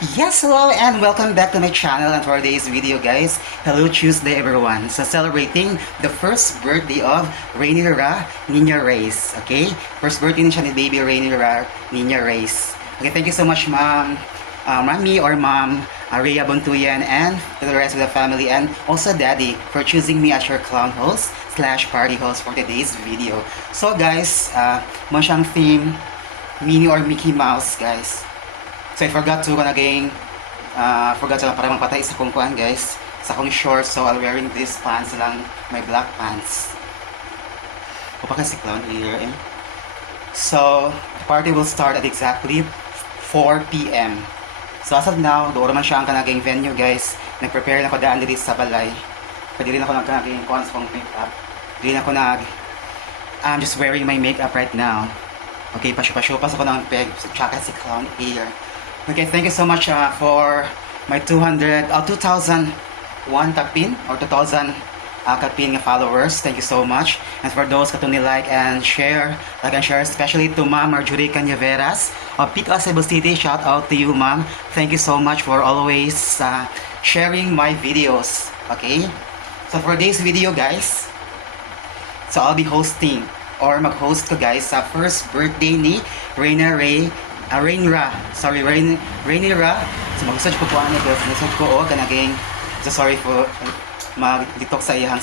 Yes, hello and welcome back to my channel and for today's video guys. Hello Tuesday everyone. So celebrating the first birthday of Rainira Nina Reyes. Okay? First birthday niya ni baby Rainira Nina Reyes. Okay, thank you so much ma'am, mommy or mom Rhea Buntuyan and to the rest of the family and also daddy for choosing me as your clown host slash party host for today's video. So guys, mo siyang theme Minnie or Mickey Mouse guys. So I forgot to forgot to para mapatay sa kong kuan guys, sa kong shorts, so I'll wearing these pants lang, my black pants. Upaka si clown here eh. So the party will start at exactly 4 p.m. So as of now, doon man siya ang kanaging venue guys. Nag-prepare na ko daan dito sa balay. Pwede rin ako nagkanaging kuan sa kong makeup. I'm just wearing my makeup right now. Okay, pasyo-pasyo ako ng peg, tsaka si clown here. Okay, thank you so much for my 2001 kapin or 2000 kapin followers. Thank you so much. And for those katong like and share, especially to Ma'am Marjorie Canyaveras of Pico Cebu City. Shout out to you, Ma'am. Thank you so much for always sharing my videos. Okay, so for this video, guys, so I'll be hosting or mag-host ko guys sa first birthday ni Rainira. So mag-search ko po guys. Mag-search ko kanaging. So sorry for mag-detox sa iyang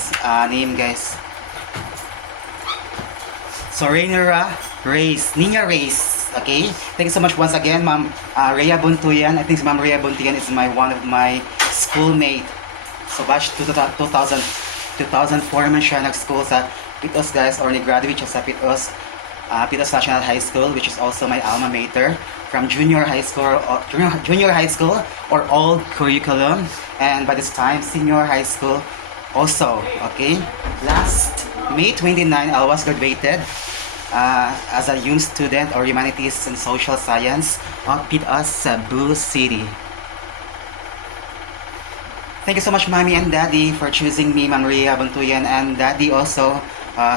name guys. So Rainira Reyes, Nina Reyes. Okay? Thank you so much once again, Ma'am Rhea Buntuyan. I think Ma'am Rhea Buntuyan is one of my schoolmate. So batch 2004 man siya nag-school sa Pitos guys, or ni-graduate siya sa Pitos. Pitos National High School, which is also my alma mater, from junior high school or old curriculum, and by this time senior high school also. Okay, last May 29 I was graduated as a youth student or humanities and social science of Pitos Cebu City. Thank you so much, Mommy and Daddy, for choosing me, Ma'am Rhea Buntuyan, and Daddy also.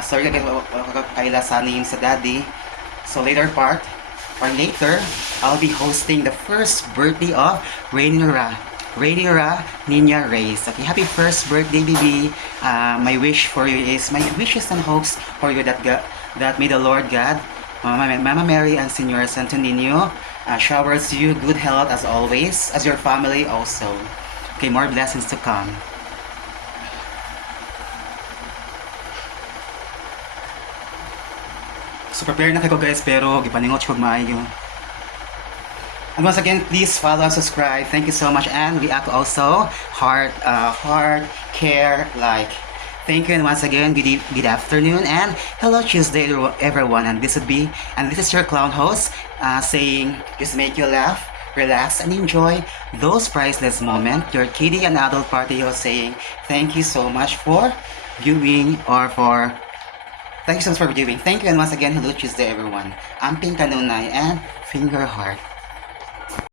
Sorry again, kaila sa name sa Daddy. So later, I'll be hosting the first birthday of Rainira Nina Reyes. Okay, happy first birthday, baby. My wishes and hopes for you that may the Lord God, Mama Mary and Senor Santo Niño showers you good health as always, as your family also. Okay, more blessings to come. So prepare na kayo guys, pero gipaningot ko maayo. And once again, please follow and subscribe. Thank you so much, and react also heart, care, like. Thank you, and once again, good afternoon and hello Tuesday everyone. And this is your clown host saying just make you laugh, relax and enjoy those priceless moments. Your kiddie and adult party host saying thank you so much for viewing or for. Thank you so much for viewing. Thank you, and once again, hello Tuesday everyone. Amping kanunay and finger heart.